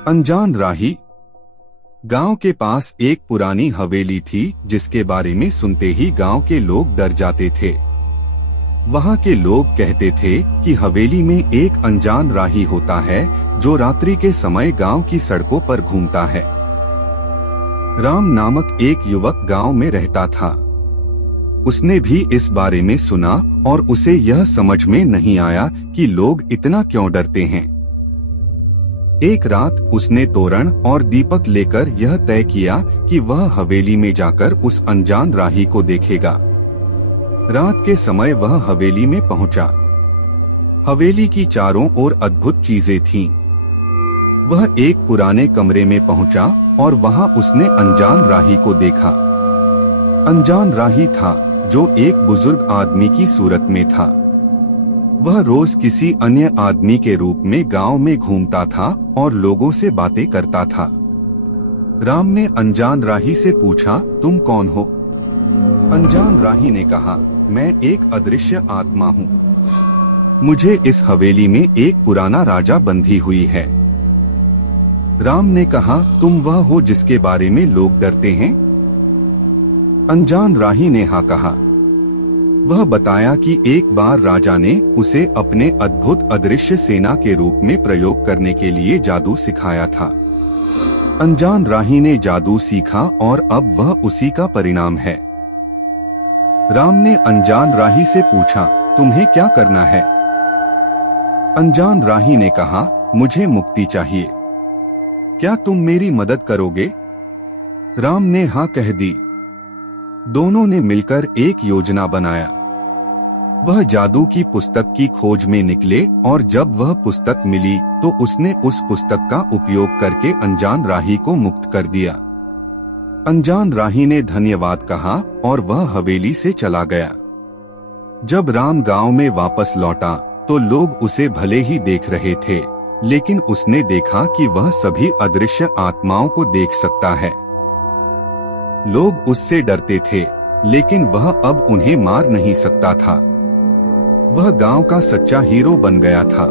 अनजान राही। गांव के पास एक पुरानी हवेली थी जिसके बारे में सुनते ही गांव के लोग डर जाते थे। वहां के लोग कहते थे कि हवेली में एक अनजान राही होता है जो रात्रि के समय गांव की सड़कों पर घूमता है। राम नामक एक युवक गांव में रहता था। उसने भी इस बारे में सुना और उसे यह समझ में नहीं आया कि लोग इतना क्यों डरते हैं। एक रात उसने तोरण और दीपक लेकर यह तय किया कि वह हवेली में जाकर उस अनजान राही को देखेगा। रात के समय वह हवेली में पहुंचा। हवेली की चारों ओर अद्भुत चीजें थीं। वह एक पुराने कमरे में पहुंचा और वहां उसने अनजान राही को देखा। अनजान राही था जो एक बुजुर्ग आदमी की सूरत में था। वह रोज किसी अन्य आदमी के रूप में गांव में घूमता था और लोगों से बातें करता था। राम ने अनजान राही से पूछा, तुम कौन हो? अनजान राही ने कहा, मैं एक अदृश्य आत्मा हूँ। मुझे इस हवेली में एक पुराना राजा बंधी हुई है। राम ने कहा, तुम वह हो जिसके बारे में लोग डरते हैं? अनजान राही ने हाँ कहा। वह बताया कि एक बार राजा ने उसे अपने अद्भुत अदृश्य सेना के रूप में प्रयोग करने के लिए जादू सिखाया था। अनजान राही ने जादू सीखा और अब वह उसी का परिणाम है। राम ने अनजान राही से पूछा, तुम्हें क्या करना है? अनजान राही ने कहा, मुझे मुक्ति चाहिए। क्या तुम मेरी मदद करोगे? राम ने हाँ कह दी। दोनों ने मिलकर एक योजना बनाया। वह जादू की पुस्तक की खोज में निकले और जब वह पुस्तक मिली तो उसने उस पुस्तक का उपयोग करके अनजान राही को मुक्त कर दिया। अनजान राही ने धन्यवाद कहा और वह हवेली से चला गया। जब राम गांव में वापस लौटा तो लोग उसे भले ही देख रहे थे, लेकिन उसने देखा कि वह सभी अदृश्य आत्माओं को देख सकता है। लोग उससे डरते थे, लेकिन वह अब उन्हें मार नहीं सकता था। वह गांव का सच्चा हीरो बन गया था।